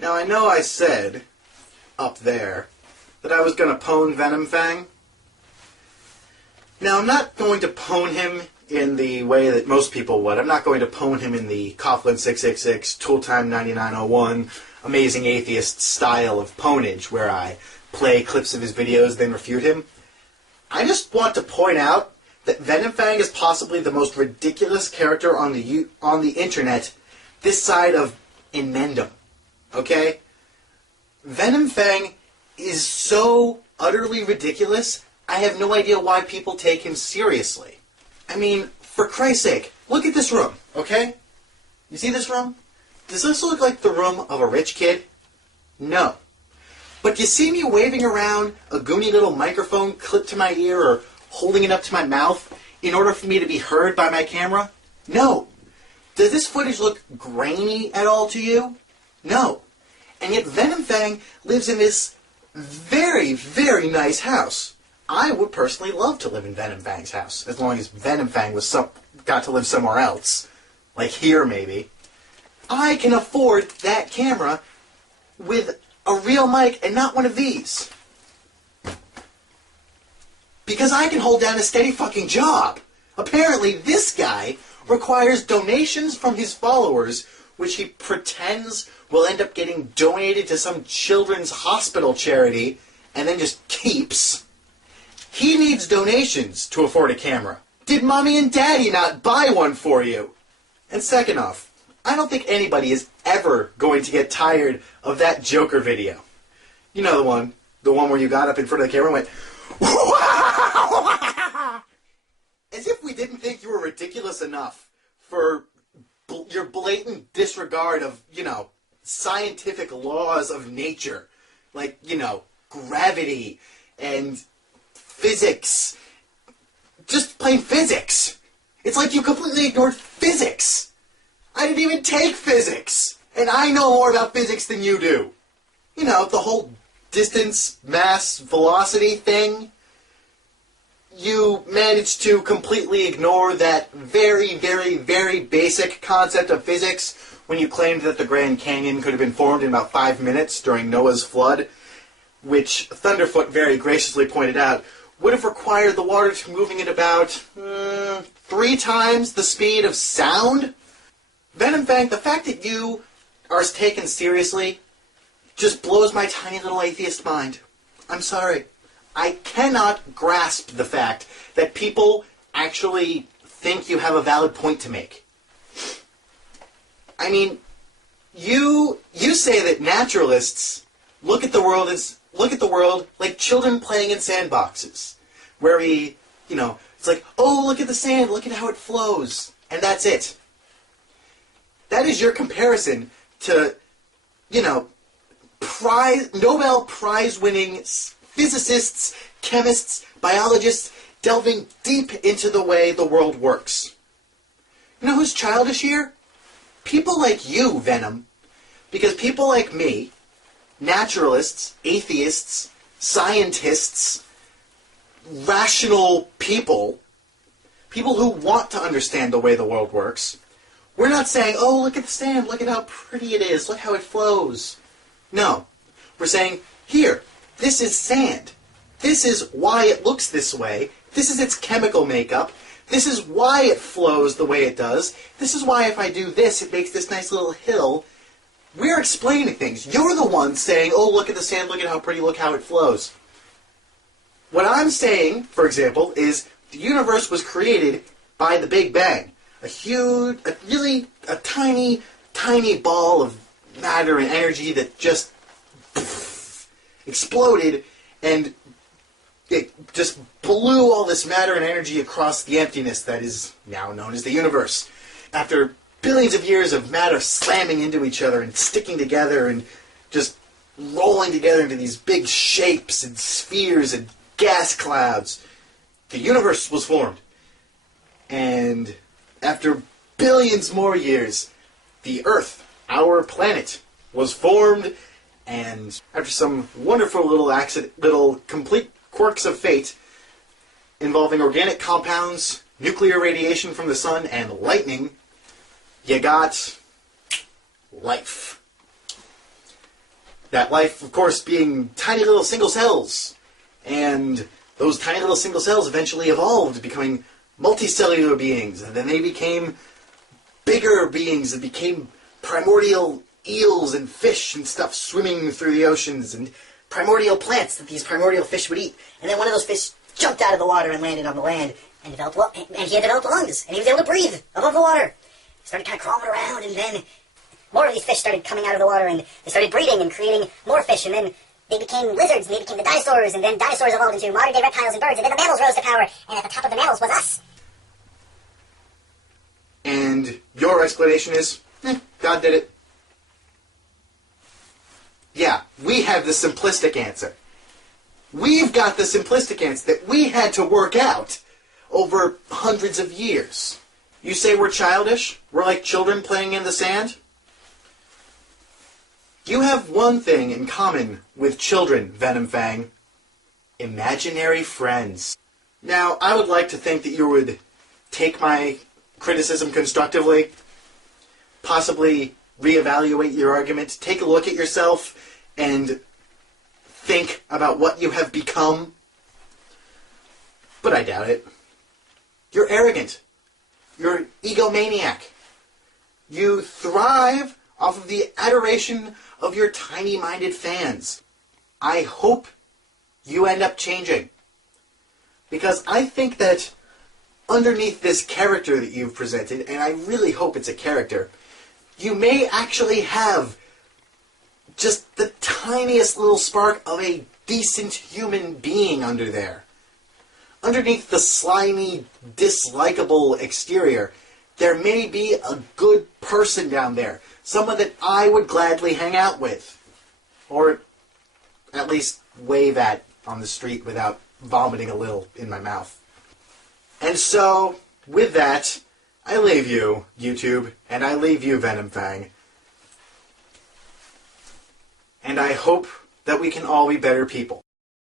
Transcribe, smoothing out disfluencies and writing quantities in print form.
Now, I know I said up there that I was going to pwn Venom Fang. Now, I'm not going to pwn him in the way that most people would. I'm not going to pwn him in the Coughlin 666, Tooltime 9901, Amazing Atheist style of pwnage, where I play clips of his videos, then refute him. I just want to point out that Venom Fang is possibly the most ridiculous character on the internet this side of Inmendum. Okay? Venom Fang is so utterly ridiculous, I have no idea why people take him seriously. I mean, for Christ's sake, look at this room, okay? You see this room? Does this look like the room of a rich kid? No. But you see me waving around a goony little microphone clipped to my ear or holding it up to my mouth in order for me to be heard by my camera? No. Does this footage look grainy at all to you? No. And yet Venom Fang lives in this very, very nice house. I would personally love to live in Venom Fang's house, as long as Venom Fang got to live somewhere else. Like here, maybe. I can afford that camera with a real mic and not one of these. Because I can hold down a steady fucking job. Apparently, this guy requires donations from his followers, which he pretends will end up getting donated to some children's hospital charity, and then just keeps. He needs donations to afford a camera. Did Mommy and Daddy not buy one for you? And second off, I don't think anybody is ever going to get tired of that Joker video. You know the one where you got up in front of the camera and went, as if we didn't think you were ridiculous enough for your blatant disregard of, scientific laws of nature. Like, gravity and physics. Just plain physics. It's like you completely ignored physics. I didn't even take physics. And I know more about physics than you do. The whole distance, mass, velocity thing. You managed to completely ignore that very, very, very basic concept of physics when you claimed that the Grand Canyon could have been formed in about 5 minutes during Noah's flood, which Thunderfoot very graciously pointed out would have required the water to moving at about 3 times the speed of sound. Venom Fang, the fact that you are taken seriously just blows my tiny little atheist mind. I'm sorry. I cannot grasp the fact that people actually think you have a valid point to make. I mean, you say that naturalists look at the world like children playing in sandboxes, where it's like, oh, look at the sand, look at how it flows, and that's it. That is your comparison to, Nobel Prize-winning physicists, chemists, biologists delving deep into the way the world works. You know who's childish here? People like you, Venom. Because people like me, naturalists, atheists, scientists, rational people who want to understand the way the world works, we're not saying, oh, look at the sand, look at how pretty it is, look how it flows. No. We're saying, here, this is sand. This is why it looks this way. This is its chemical makeup. This is why it flows the way it does. This is why if I do this, it makes this nice little hill. We're explaining things. You're the one saying, oh, look at the sand, look at how pretty, look how it flows. What I'm saying, for example, is the universe was created by the Big Bang. A tiny, tiny ball of matter and energy that just exploded, and it just blew all this matter and energy across the emptiness that is now known as the universe. After billions of years of matter slamming into each other and sticking together and just rolling together into these big shapes and spheres and gas clouds, the universe was formed. And after billions more years, the Earth, our planet, was formed, and after some wonderful little complete quirks of fate involving organic compounds, nuclear radiation from the sun, and lightning, you got life. That life, of course, being tiny little single cells. And those tiny little single cells eventually evolved, becoming multicellular beings. And then they became bigger beings that became primordial eels and fish and stuff swimming through the oceans, and primordial plants that these primordial fish would eat. And then one of those fish jumped out of the water and landed on the land, and he had developed lungs, and he was able to breathe above the water. He started kind of crawling around, and then more of these fish started coming out of the water, and they started breeding and creating more fish, and then they became lizards, and they became the dinosaurs, and then dinosaurs evolved into modern-day reptiles and birds, and then the mammals rose to power, and at the top of the mammals was us. And your explanation is, God did it. Yeah, we have the simplistic answer. We've got the simplistic answer that we had to work out over hundreds of years. You say we're childish? We're like children playing in the sand? You have one thing in common with children, Venom Fang. Imaginary friends. Now, I would like to think that you would take my criticism constructively, possibly reevaluate your argument, take a look at yourself, and think about what you have become. But I doubt it. You're arrogant. You're an egomaniac. You thrive off of the adoration of your tiny-minded fans. I hope you end up changing. Because I think that underneath this character that you've presented, and I really hope it's a character, you may actually have just the tiniest little spark of a decent human being under there. Underneath the slimy, dislikable exterior, there may be a good person down there. Someone that I would gladly hang out with. Or at least wave at on the street without vomiting a little in my mouth. And so, with that, I leave you, YouTube, and I leave you, Venom Fang. And I hope that we can all be better people.